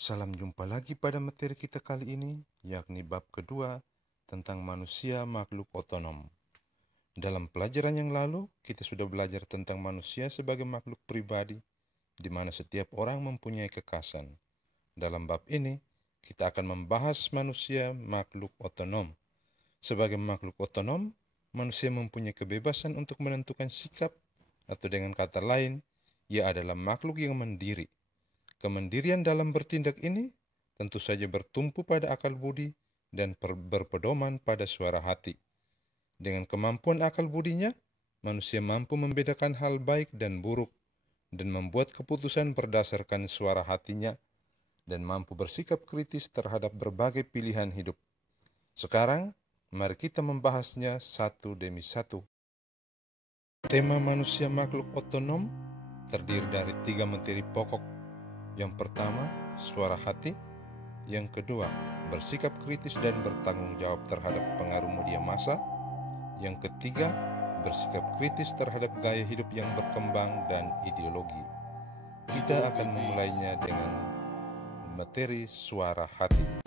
Salam jumpa lagi pada materi kita kali ini, yakni bab kedua tentang manusia makhluk otonom. Dalam pelajaran yang lalu, kita sudah belajar tentang manusia sebagai makhluk pribadi, di mana setiap orang mempunyai kekasan. Dalam bab ini, kita akan membahas manusia makhluk otonom. Sebagai makhluk otonom, manusia mempunyai kebebasan untuk menentukan sikap, atau dengan kata lain, ia adalah makhluk yang mandiri. Kemandirian dalam bertindak ini tentu saja bertumpu pada akal budi dan berpedoman pada suara hati. Dengan kemampuan akal budinya, manusia mampu membedakan hal baik dan buruk dan membuat keputusan berdasarkan suara hatinya dan mampu bersikap kritis terhadap berbagai pilihan hidup. Sekarang, mari kita membahasnya satu demi satu. Tema manusia makhluk otonom terdiri dari 3 materi pokok. Yang pertama, suara hati. Yang kedua, bersikap kritis dan bertanggung jawab terhadap pengaruh media massa. Yang ketiga, bersikap kritis terhadap gaya hidup yang berkembang dan ideologi. Kita akan memulainya dengan materi suara hati.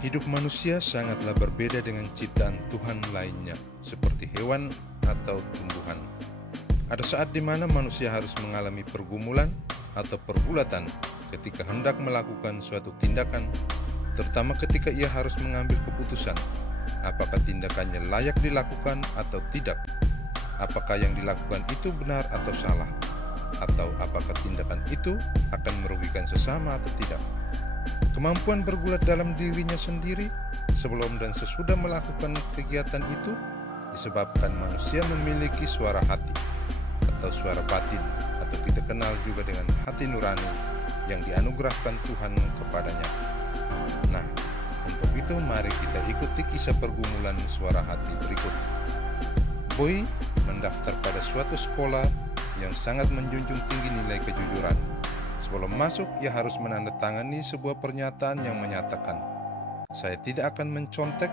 Hidup manusia sangatlah berbeda dengan ciptaan Tuhan lainnya, seperti hewan atau tumbuhan. Ada saat di mana manusia harus mengalami pergumulan atau pergulatan ketika hendak melakukan suatu tindakan, terutama ketika ia harus mengambil keputusan, apakah tindakannya layak dilakukan atau tidak, apakah yang dilakukan itu benar atau salah, atau apakah tindakan itu akan merugikan sesama atau tidak. Kemampuan bergulat dalam dirinya sendiri sebelum dan sesudah melakukan kegiatan itu disebabkan manusia memiliki suara hati atau suara batin, atau kita kenal juga dengan hati nurani yang dianugerahkan Tuhan kepadanya. Nah, untuk itu mari kita ikuti kisah pergumulan suara hati berikut. Boy mendaftar pada suatu sekolah yang sangat menjunjung tinggi nilai kejujuran. Sebelum masuk, ia harus menandatangani sebuah pernyataan yang menyatakan, "Saya tidak akan mencontek,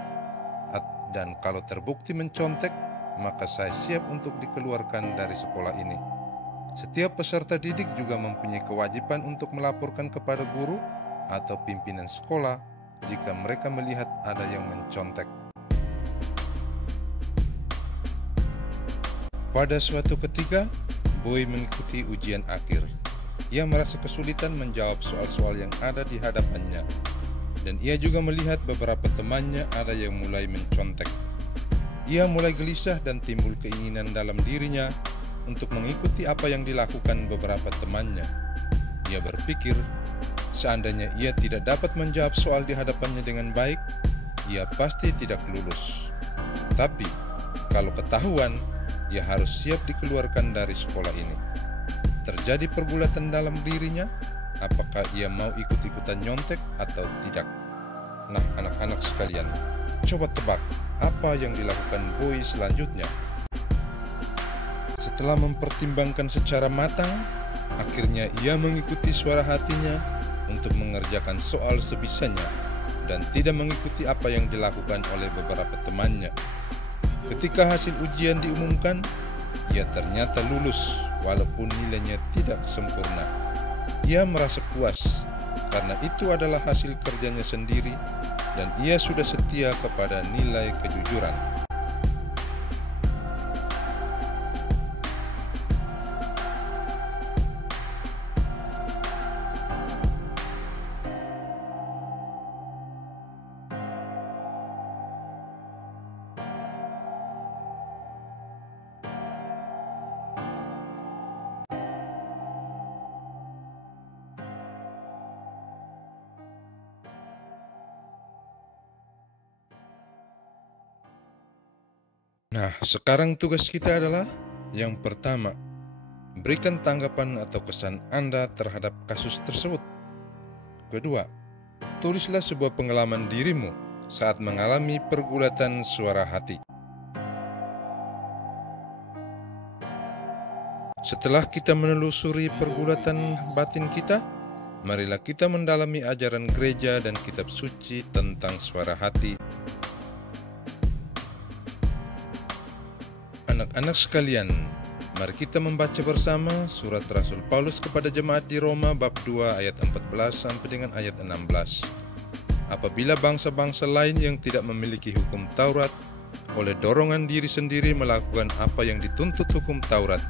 dan kalau terbukti mencontek, maka saya siap untuk dikeluarkan dari sekolah ini." Setiap peserta didik juga mempunyai kewajiban untuk melaporkan kepada guru atau pimpinan sekolah jika mereka melihat ada yang mencontek. Pada suatu ketika, Boy mengikuti ujian akhir. Ia merasa kesulitan menjawab soal-soal yang ada di hadapannya, dan ia juga melihat beberapa temannya ada yang mulai mencontek. Ia mulai gelisah dan timbul keinginan dalam dirinya untuk mengikuti apa yang dilakukan beberapa temannya. Ia berpikir, seandainya ia tidak dapat menjawab soal di hadapannya dengan baik, ia pasti tidak lulus. Tapi, kalau ketahuan, ia harus siap dikeluarkan dari sekolah ini. Terjadi pergulatan dalam dirinya, apakah ia mau ikut-ikutan nyontek atau tidak. Nah, anak-anak sekalian, coba tebak apa yang dilakukan Boy selanjutnya. Setelah mempertimbangkan secara matang, akhirnya ia mengikuti suara hatinya untuk mengerjakan soal sebisanya dan tidak mengikuti apa yang dilakukan oleh beberapa temannya. Ketika hasil ujian diumumkan, ia ternyata lulus walaupun nilainya tidak sempurna. Ia merasa puas karena itu adalah hasil kerjanya sendiri dan ia sudah setia kepada nilai kejujuran. Nah, sekarang tugas kita adalah yang pertama, berikan tanggapan atau kesan Anda terhadap kasus tersebut. Kedua, tulislah sebuah pengalaman dirimu saat mengalami pergulatan suara hati. Setelah kita menelusuri pergulatan batin kita, marilah kita mendalami ajaran gereja dan kitab suci tentang suara hati. Anak-anak sekalian, mari kita membaca bersama surat Rasul Paulus kepada jemaat di Roma bab 2 ayat 14 sampai dengan ayat 16. Apabila bangsa-bangsa lain yang tidak memiliki hukum Taurat oleh dorongan diri sendiri melakukan apa yang dituntut hukum Taurat,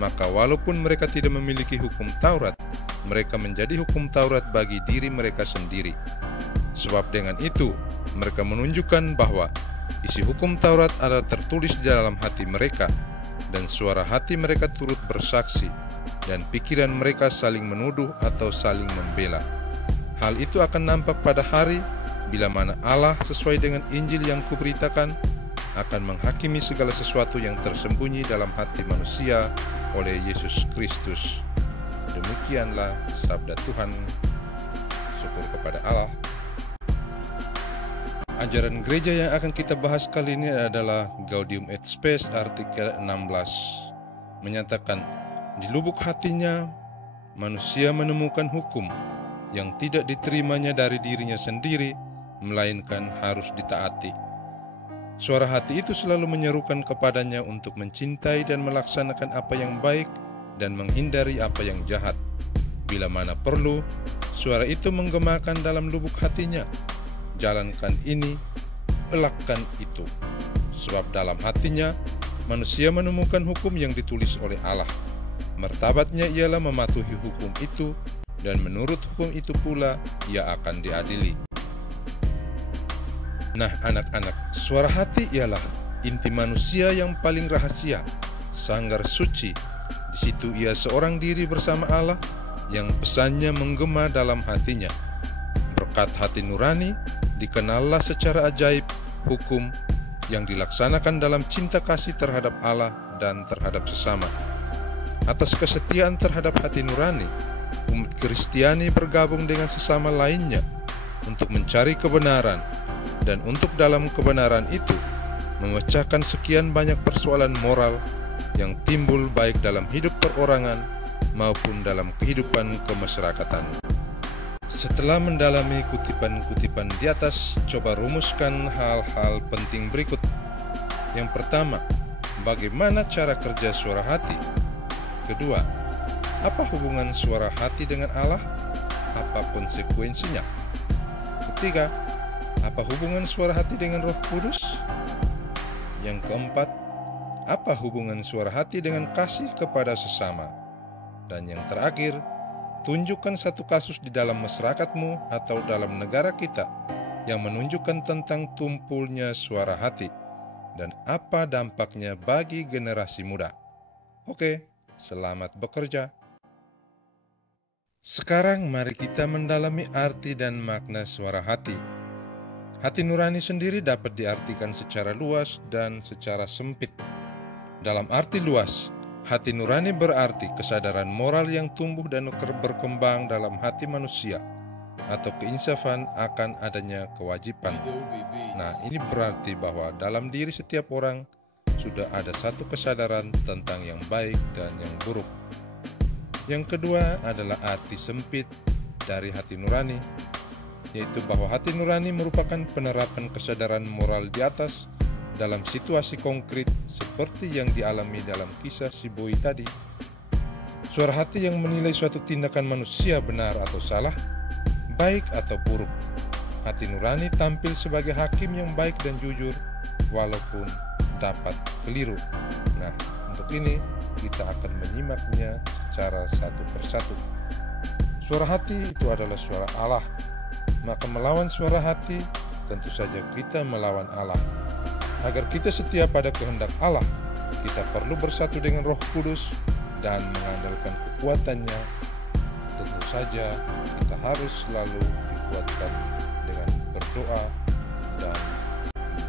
maka walaupun mereka tidak memiliki hukum Taurat, mereka menjadi hukum Taurat bagi diri mereka sendiri. Sebab dengan itu mereka menunjukkan bahwa isi hukum Taurat adalah tertulis di dalam hati mereka, dan suara hati mereka turut bersaksi, dan pikiran mereka saling menuduh atau saling membela. Hal itu akan nampak pada hari bila mana Allah sesuai dengan Injil yang kuberitakan akan menghakimi segala sesuatu yang tersembunyi dalam hati manusia oleh Yesus Kristus. Demikianlah sabda Tuhan. Syukur kepada Allah. Ajaran gereja yang akan kita bahas kali ini adalah Gaudium et Spes artikel 16. Menyatakan, di lubuk hatinya manusia menemukan hukum yang tidak diterimanya dari dirinya sendiri, melainkan harus ditaati. Suara hati itu selalu menyerukan kepadanya untuk mencintai dan melaksanakan apa yang baik dan menghindari apa yang jahat. Bila mana perlu, suara itu menggemakan dalam lubuk hatinya, jalankan ini, elakkan itu. Sebab dalam hatinya, manusia menemukan hukum yang ditulis oleh Allah. Martabatnya ialah mematuhi hukum itu, dan menurut hukum itu pula ia akan diadili. Nah anak-anak, suara hati ialah inti manusia yang paling rahasia, sanggar suci. Di situ ia seorang diri bersama Allah yang pesannya menggema dalam hatinya. Berkat hati nurani, dikenallah secara ajaib hukum yang dilaksanakan dalam cinta kasih terhadap Allah dan terhadap sesama. Atas kesetiaan terhadap hati nurani, umat Kristiani bergabung dengan sesama lainnya untuk mencari kebenaran, dan untuk dalam kebenaran itu memecahkan sekian banyak persoalan moral yang timbul baik dalam hidup perorangan maupun dalam kehidupan kemasyarakatan. Setelah mendalami kutipan-kutipan di atas, coba rumuskan hal-hal penting berikut. Yang pertama, bagaimana cara kerja suara hati? Kedua, apa hubungan suara hati dengan Allah? Apa konsekuensinya? Ketiga, apa hubungan suara hati dengan Roh Kudus? Yang keempat, apa hubungan suara hati dengan kasih kepada sesama? Dan yang terakhir, tunjukkan satu kasus di dalam masyarakatmu atau dalam negara kita yang menunjukkan tentang tumpulnya suara hati dan apa dampaknya bagi generasi muda. Oke, selamat bekerja. Sekarang mari kita mendalami arti dan makna suara hati. Hati nurani sendiri dapat diartikan secara luas dan secara sempit. Dalam arti luas, hati nurani berarti kesadaran moral yang tumbuh dan berkembang dalam hati manusia, atau keinsafan akan adanya kewajiban. Nah, ini berarti bahwa dalam diri setiap orang sudah ada satu kesadaran tentang yang baik dan yang buruk. Yang kedua adalah arti sempit dari hati nurani, yaitu bahwa hati nurani merupakan penerapan kesadaran moral di atas dalam situasi konkret seperti yang dialami dalam kisah si boi tadi. Suara hati yang menilai suatu tindakan manusia benar atau salah, baik atau buruk. Hati nurani tampil sebagai hakim yang baik dan jujur walaupun dapat keliru. Nah, untuk ini kita akan menyimaknya secara satu persatu. Suara hati itu adalah suara Allah. Maka melawan suara hati, tentu saja kita melawan Allah. Agar kita setia pada kehendak Allah, kita perlu bersatu dengan Roh Kudus dan mengandalkan kekuatannya. Tentu saja kita harus selalu dikuatkan dengan berdoa dan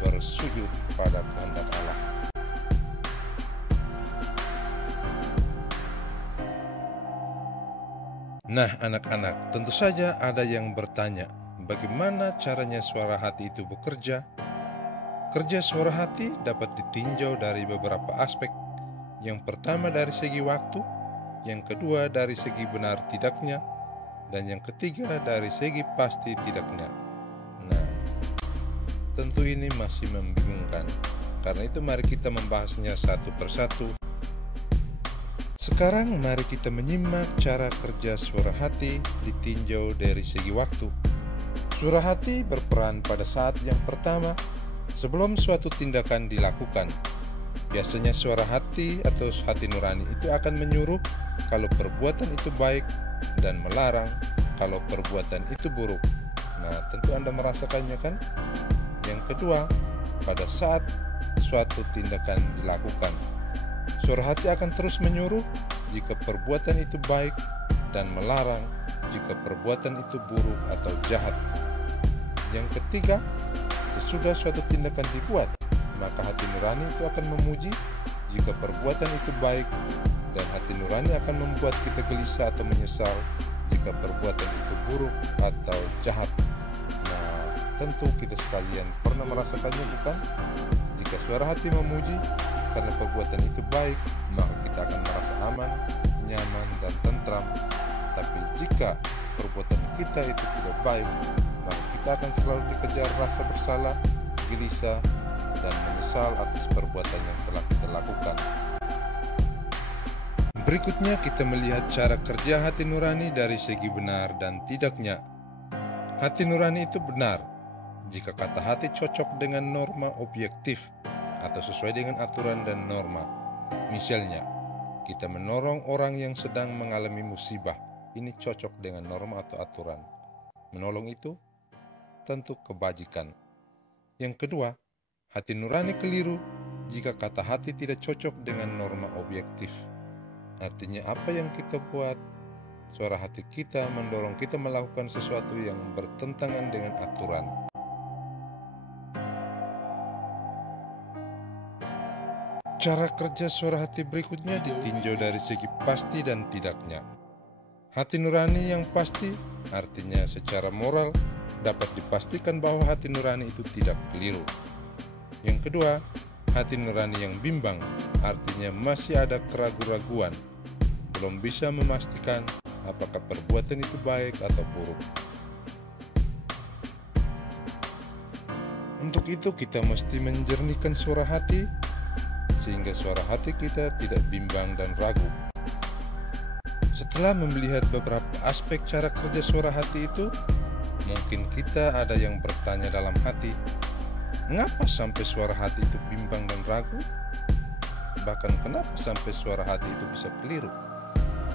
bersujud pada kehendak Allah. Nah anak-anak, tentu saja ada yang bertanya, bagaimana caranya suara hati itu bekerja? Kerja suara hati dapat ditinjau dari beberapa aspek. Yang pertama dari segi waktu, yang kedua dari segi benar tidaknya, dan yang ketiga dari segi pasti tidaknya. Nah, tentu ini masih membingungkan, Karena itu mari kita membahasnya satu persatu. Sekarang mari kita menyimak cara kerja suara hati ditinjau dari segi waktu. Suara hati berperan pada saat yang pertama sebelum suatu tindakan dilakukan. Biasanya suara hati atau hati nurani itu akan menyuruh kalau perbuatan itu baik dan melarang kalau perbuatan itu buruk. Nah, tentu Anda merasakannya kan? Yang kedua, pada saat suatu tindakan dilakukan, suara hati akan terus menyuruh jika perbuatan itu baik dan melarang jika perbuatan itu buruk atau jahat. Yang ketiga, sesudah suatu tindakan dibuat, maka hati nurani itu akan memuji jika perbuatan itu baik, dan hati nurani akan membuat kita gelisah atau menyesal jika perbuatan itu buruk atau jahat. Nah, tentu kita sekalian pernah merasakannya, bukan? Jika suara hati memuji karena perbuatan itu baik, maka kita akan merasa aman, nyaman, dan tentram. Tapi jika perbuatan kita itu tidak baik, maka kita akan selalu dikejar rasa bersalah, gelisah, dan menyesal atas perbuatan yang telah kita lakukan. Berikutnya kita melihat cara kerja hati nurani dari segi benar dan tidaknya. Hati nurani itu benar jika kata hati cocok dengan norma objektif atau sesuai dengan aturan dan norma. Misalnya, kita menolong orang yang sedang mengalami musibah. Ini cocok dengan norma atau aturan. Menolong itu tentu kebajikan. Yang kedua, hati nurani keliru jika kata hati tidak cocok dengan norma objektif. Artinya apa yang kita buat, suara hati kita mendorong kita melakukan sesuatu yang bertentangan dengan aturan. Cara kerja suara hati berikutnya ditinjau dari segi pasti dan tidaknya. Hati nurani yang pasti, artinya secara moral dapat dipastikan bahwa hati nurani itu tidak keliru. Yang kedua, hati nurani yang bimbang, artinya masih ada keraguan-raguan, belum bisa memastikan apakah perbuatan itu baik atau buruk. Untuk itu kita mesti menjernihkan suara hati, sehingga suara hati kita tidak bimbang dan ragu. Setelah melihat beberapa aspek cara kerja suara hati itu, mungkin kita ada yang bertanya dalam hati, mengapa sampai suara hati itu bimbang dan ragu? Bahkan kenapa sampai suara hati itu bisa keliru?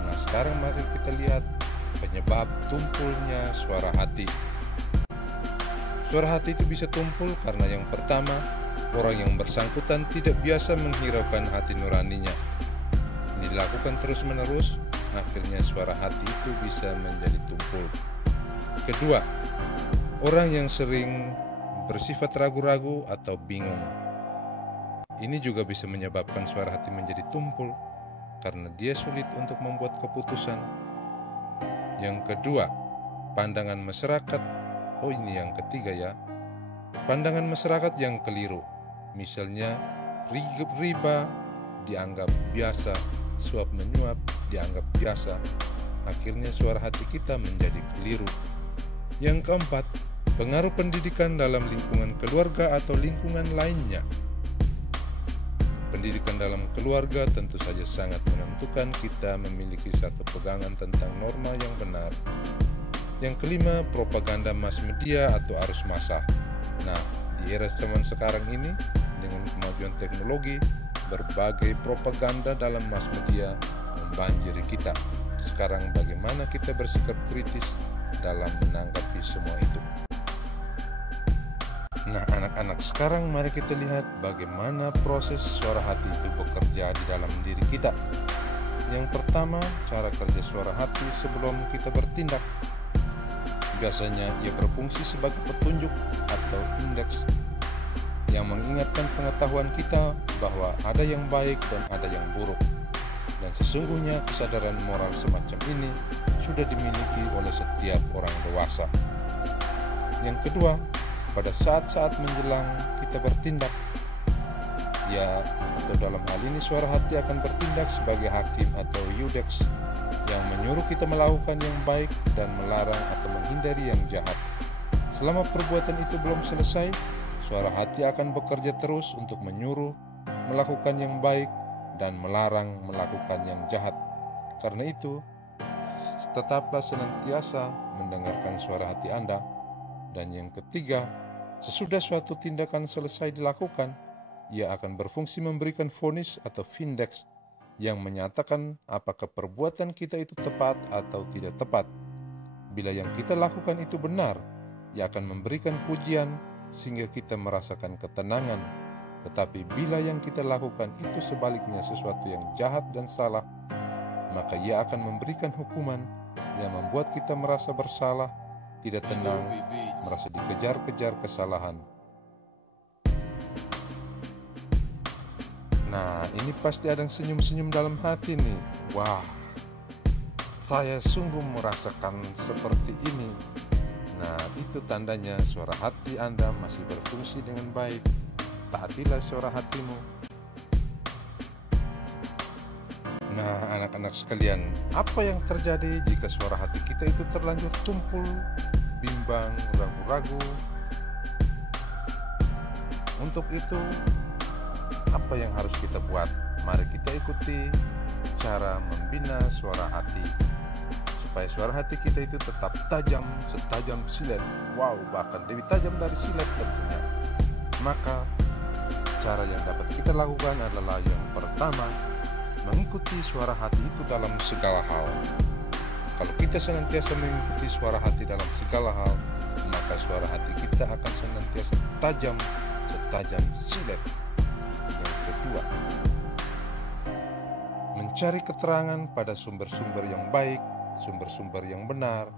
Nah, sekarang mari kita lihat penyebab tumpulnya suara hati. Suara hati itu bisa tumpul karena yang pertama, orang yang bersangkutan tidak biasa menghiraukan hati nuraninya. Ini dilakukan terus-menerus, akhirnya suara hati itu bisa menjadi tumpul. Kedua, orang yang sering bersifat ragu-ragu atau bingung. Ini juga bisa menyebabkan suara hati menjadi tumpul karena dia sulit untuk membuat keputusan. Yang kedua, pandangan masyarakat. Oh, ini yang ketiga ya. Pandangan masyarakat yang keliru. Misalnya, riba dianggap biasa, suap menyuap dianggap biasa. Akhirnya suara hati kita menjadi keliru. Yang keempat, pengaruh pendidikan dalam lingkungan keluarga atau lingkungan lainnya. Pendidikan dalam keluarga tentu saja sangat menentukan kita memiliki satu pegangan tentang norma yang benar. Yang kelima, propaganda mass media atau arus massa. Nah, di era zaman sekarang ini, dengan kemajuan teknologi, berbagai propaganda dalam mass media membanjiri kita. Sekarang bagaimana kita bersikap kritis dalam menanggapi semua itu? Nah, anak-anak, sekarang mari kita lihat bagaimana proses suara hati itu bekerja di dalam diri kita. Yang pertama, cara kerja suara hati sebelum kita bertindak. Biasanya ia berfungsi sebagai petunjuk atau indeks yang mengingatkan pengetahuan kita bahwa ada yang baik dan ada yang buruk. Dan sesungguhnya kesadaran moral semacam ini sudah dimiliki oleh setiap orang dewasa. Yang kedua, pada saat-saat menjelang kita bertindak, ya, atau dalam hal ini suara hati akan bertindak sebagai hakim atau yudeks yang menyuruh kita melakukan yang baik dan melarang atau menghindari yang jahat. Selama perbuatan itu belum selesai, suara hati akan bekerja terus untuk menyuruh melakukan yang baik dan melarang melakukan yang jahat. Karena itu, tetaplah senantiasa mendengarkan suara hati Anda. Dan yang ketiga, sesudah suatu tindakan selesai dilakukan, ia akan berfungsi memberikan vonis atau vindex yang menyatakan apakah perbuatan kita itu tepat atau tidak tepat. Bila yang kita lakukan itu benar, ia akan memberikan pujian sehingga kita merasakan ketenangan. Tetapi bila yang kita lakukan itu sebaliknya sesuatu yang jahat dan salah, maka ia akan memberikan hukuman yang membuat kita merasa bersalah, tidak tenang, merasa dikejar-kejar kesalahan. Nah, ini pasti ada yang senyum-senyum dalam hati nih. Wah, saya sungguh merasakan seperti ini. Nah, itu tandanya suara hati Anda masih berfungsi dengan baik. Taatilah suara hatimu. Nah, anak-anak sekalian, apa yang terjadi jika suara hati kita itu terlanjur tumpul, bimbang, ragu-ragu? Untuk itu, apa yang harus kita buat? Mari kita ikuti cara membina suara hati, supaya suara hati kita itu tetap tajam, setajam silet. Wow, bahkan lebih tajam dari silet tentunya. Maka, cara yang dapat kita lakukan adalah yang pertama, mengikuti suara hati itu dalam segala hal. Kalau kita senantiasa mengikuti suara hati dalam segala hal, maka suara hati kita akan senantiasa tajam, setajam silet. Yang kedua, mencari keterangan pada sumber-sumber yang baik, sumber-sumber yang benar.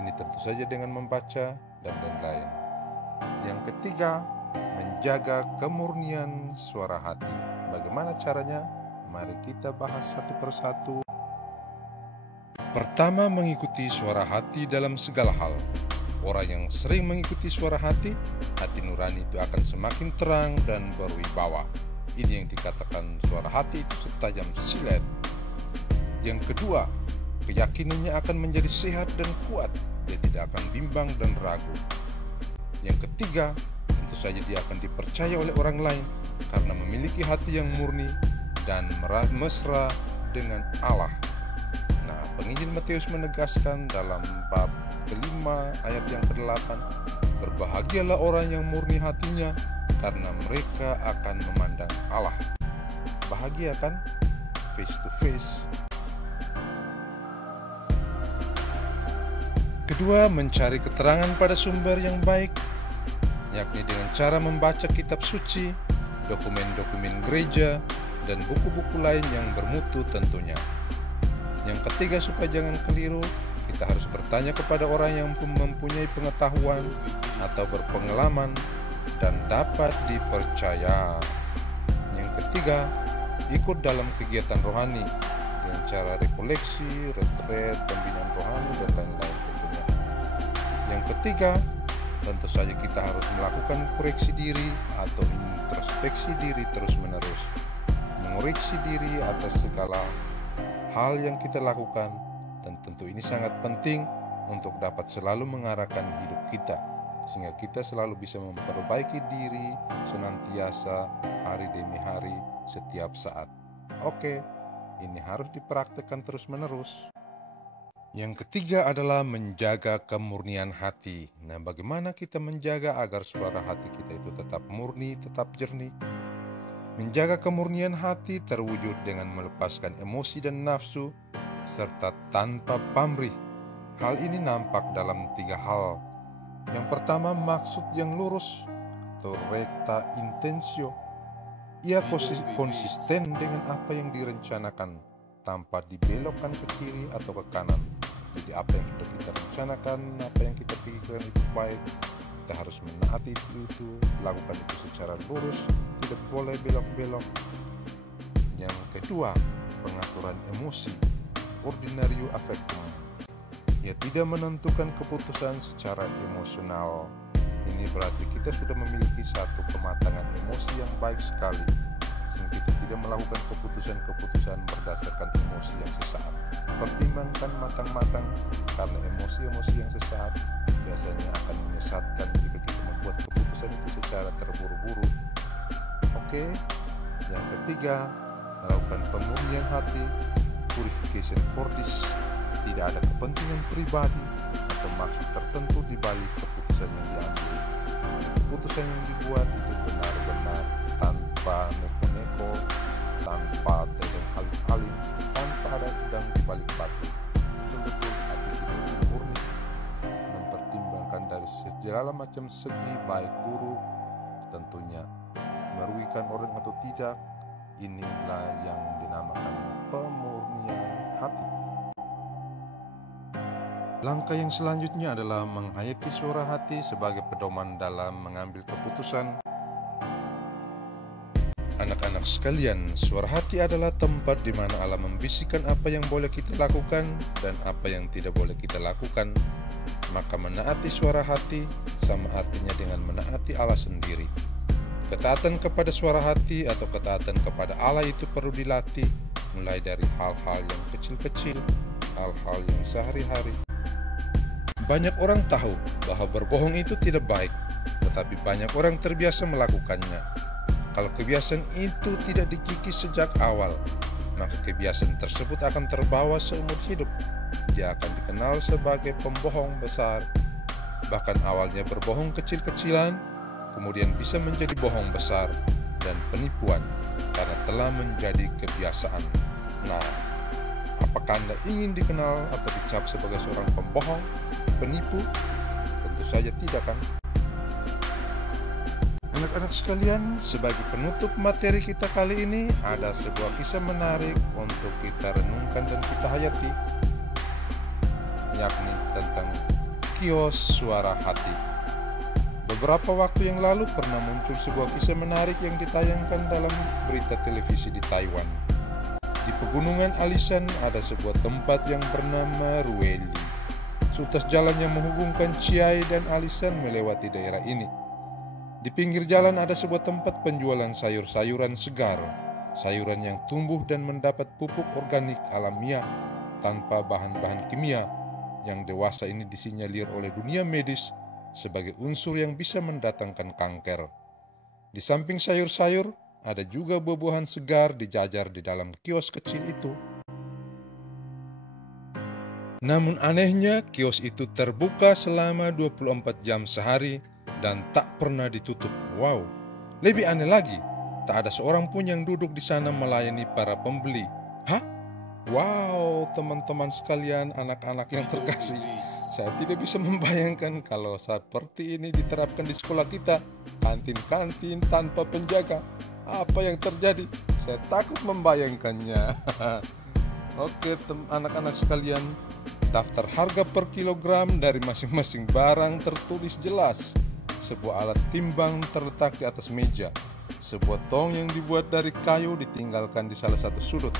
Ini tentu saja dengan membaca dan lain-lain. Yang ketiga, menjaga kemurnian suara hati. Bagaimana caranya? Mari kita bahas satu persatu. Pertama, mengikuti suara hati dalam segala hal. Orang yang sering mengikuti suara hati nurani itu akan semakin terang dan berwibawa. Ini yang dikatakan suara hati itu setajam silet. Yang kedua, keyakinannya akan menjadi sehat dan kuat. Dia tidak akan bimbang dan ragu. Yang ketiga, tentu saja dia akan dipercaya oleh orang lain karena memiliki hati yang murni dan mesra dengan Allah. Nah, penginjil Matius menegaskan dalam bab kelima ayat yang ke-8, berbahagialah orang yang murni hatinya karena mereka akan memandang Allah. Bahagia kan? Face to face. Kedua, mencari keterangan pada sumber yang baik, yakni dengan cara membaca kitab suci, dokumen-dokumen gereja, dan buku-buku lain yang bermutu tentunya. Yang ketiga, supaya jangan keliru, kita harus bertanya kepada orang yang mempunyai pengetahuan atau berpengalaman dan dapat dipercaya. Yang ketiga, ikut dalam kegiatan rohani dengan cara rekoleksi, retret, pembinaan rohani, dan lain-lain tentunya. Yang ketiga, tentu saja kita harus melakukan koreksi diri atau introspeksi diri terus-menerus, mengoreksi diri atas segala hal yang kita lakukan, dan tentu ini sangat penting untuk dapat selalu mengarahkan hidup kita, sehingga kita selalu bisa memperbaiki diri senantiasa hari demi hari setiap saat. Oke, ini harus dipraktekkan terus-menerus. Yang ketiga adalah menjaga kemurnian hati. Nah, bagaimana kita menjaga agar suara hati kita itu tetap murni, tetap jernih? Menjaga kemurnian hati terwujud dengan melepaskan emosi dan nafsu, serta tanpa pamrih. Hal ini nampak dalam 3 hal. Yang pertama, maksud yang lurus atau recta intentio. Ia konsisten dengan apa yang direncanakan, tanpa dibelokkan ke kiri atau ke kanan. Jadi apa yang sudah kita rencanakan, apa yang kita pikirkan itu baik, kita harus menaati itu, lakukan itu secara lurus, tidak boleh belok-belok. Yang kedua, pengaturan emosi, ordinario affectum. Ia tidak menentukan keputusan secara emosional. Ini berarti kita sudah memiliki satu kematangan emosi yang baik sekali, sehingga kita tidak melakukan keputusan-keputusan berdasarkan emosi yang sesaat. Pertimbangkan matang-matang, karena emosi-emosi yang sesaat biasanya akan menyesatkan jika kita membuat keputusan itu secara terburu-buru. Oke, yang ketiga, melakukan pemurnian hati, purification cordis. Tidak ada kepentingan pribadi atau maksud tertentu di balik keputusan yang diambil. Keputusan yang dibuat itu benar-benar tanpa neko-neko, tanpa tedeng alim-alim, tanpa ada udang di balik batu. Betul-betul hati kita murni, mempertimbangkan dari segala macam segi baik buruk, tentunya merugikan orang atau tidak. Inilah yang dinamakan pemurnian hati. Langkah yang selanjutnya adalah menghayati suara hati sebagai pedoman dalam mengambil keputusan. Anak-anak sekalian, suara hati adalah tempat di mana Allah membisikkan apa yang boleh kita lakukan dan apa yang tidak boleh kita lakukan. Maka menaati suara hati sama artinya dengan menaati Allah sendiri. Ketaatan kepada suara hati atau ketaatan kepada Allah itu perlu dilatih, mulai dari hal-hal yang kecil-kecil, hal-hal yang sehari-hari. Banyak orang tahu bahwa berbohong itu tidak baik, tetapi banyak orang terbiasa melakukannya. Kalau kebiasaan itu tidak dikikis sejak awal, maka kebiasaan tersebut akan terbawa seumur hidup. Dia akan dikenal sebagai pembohong besar. Bahkan awalnya berbohong kecil-kecilan, kemudian bisa menjadi bohong besar dan penipuan karena telah menjadi kebiasaan. Nah, apakah Anda ingin dikenal atau dicap sebagai seorang pembohong, penipu? Tentu saja tidak, kan? Anak-anak sekalian, sebagai penutup materi kita kali ini, ada sebuah kisah menarik untuk kita renungkan dan kita hayati, yakni tentang kios suara hati. Beberapa waktu yang lalu pernah muncul sebuah kisah menarik yang ditayangkan dalam berita televisi di Taiwan. Di pegunungan Alishan ada sebuah tempat yang bernama Rueli. Seutas jalan yang menghubungkan Chiai dan Alishan melewati daerah ini. Di pinggir jalan ada sebuah tempat penjualan sayur-sayuran segar, sayuran yang tumbuh dan mendapat pupuk organik alamiah tanpa bahan-bahan kimia, yang dewasa ini disinyalir oleh dunia medis sebagai unsur yang bisa mendatangkan kanker. Di samping sayur-sayur, ada juga buah-buahan segar dijajar di dalam kios kecil itu. Namun anehnya, kios itu terbuka selama 24 jam sehari dan tak pernah ditutup. Wow, lebih aneh lagi, tak ada seorang pun yang duduk di sana melayani para pembeli. Hah? Wow, teman-teman sekalian, anak-anak yang terkasih, saya tidak bisa membayangkan kalau seperti ini diterapkan di sekolah kita, kantin-kantin tanpa penjaga. Apa yang terjadi? Saya takut membayangkannya. Oke, anak-anak sekalian, daftar harga per kilogram dari masing-masing barang tertulis jelas. Sebuah alat timbang terletak di atas meja. Sebuah tong yang dibuat dari kayu ditinggalkan di salah satu sudut.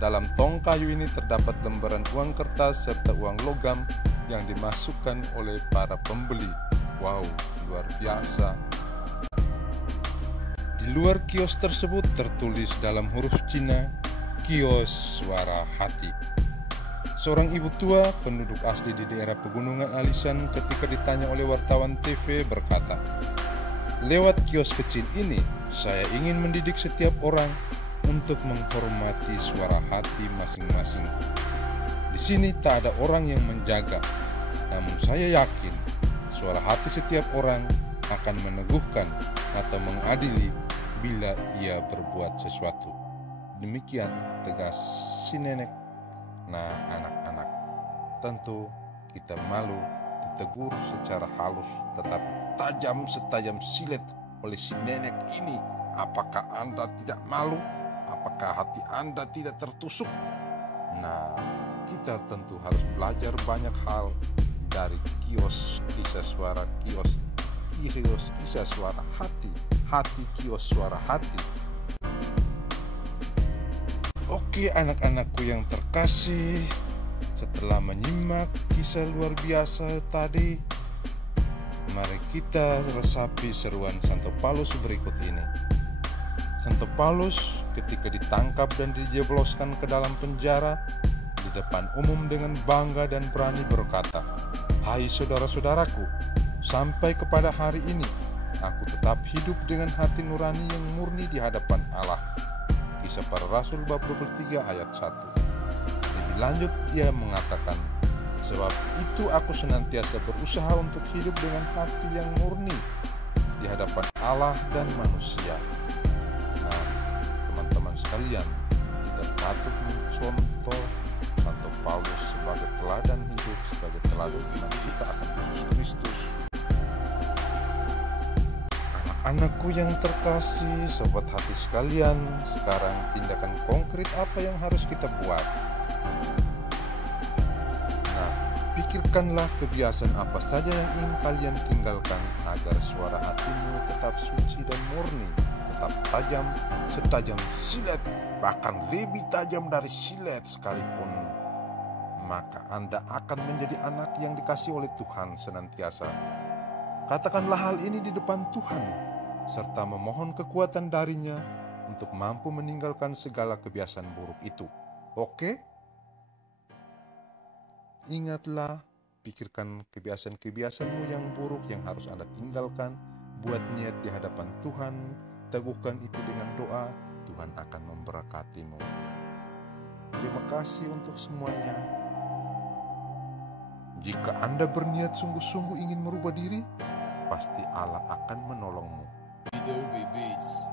Dalam tong kayu ini terdapat lembaran uang kertas serta uang logam yang dimasukkan oleh para pembeli. Wow, luar biasa. Di luar kios tersebut tertulis dalam huruf Cina, kios suara hati. Seorang ibu tua, penduduk asli di daerah pegunungan Alishan, ketika ditanya oleh wartawan TV berkata, "Lewat kios kecil ini, saya ingin mendidik setiap orang untuk menghormati suara hati masing-masing. Di sini tak ada orang yang menjaga, namun saya yakin suara hati setiap orang akan meneguhkan atau mengadili bila ia berbuat sesuatu." Demikian tegas si nenek. Nah, anak-anak, tentu kita malu ditegur secara halus tetapi tajam setajam silet oleh si nenek ini. Apakah Anda tidak malu? Apakah hati Anda tidak tertusuk? Nah, kita tentu harus belajar banyak hal dari kios kisah suara kios kisah suara hati kios suara hati. Oke, anak-anakku yang terkasih, setelah menyimak kisah luar biasa tadi, mari kita resapi seruan Santo Paulus berikut ini. Santo Paulus ketika ditangkap dan dijebloskan ke dalam penjara, di depan umum dengan bangga dan berani berkata, "Hai saudara-saudaraku, sampai kepada hari ini, aku tetap hidup dengan hati nurani yang murni di hadapan Allah. Kisah Para Rasul bab 23 ayat 1. Lebih lanjut ia mengatakan, sebab itu aku senantiasa berusaha untuk hidup dengan hati yang murni di hadapan Allah dan manusia. Nah, teman-teman sekalian, kita patut mencontoh Santo Paulus sebagai teladan hidup, sebagai teladan iman kita akan Yesus Kristus. Anak-anakku yang terkasih, sobat hati sekalian, sekarang tindakan konkret apa yang harus kita buat? Nah, pikirkanlah kebiasaan apa saja yang ingin kalian tinggalkan agar suara hatimu tetap suci dan murni, tetap tajam, setajam silet, bahkan lebih tajam dari silet sekalipun. Maka Anda akan menjadi anak yang dikasihi oleh Tuhan senantiasa. Katakanlah hal ini di depan Tuhan, serta memohon kekuatan darinya untuk mampu meninggalkan segala kebiasaan buruk itu. Oke? Ingatlah, pikirkan kebiasaan-kebiasaanmu yang buruk yang harus Anda tinggalkan. Buat niat di hadapan Tuhan, teguhkan itu dengan doa, Tuhan akan memberkatimu. Terima kasih untuk semuanya. Jika Anda berniat sungguh-sungguh ingin merubah diri, pasti Allah akan menolongmu. Video Beats.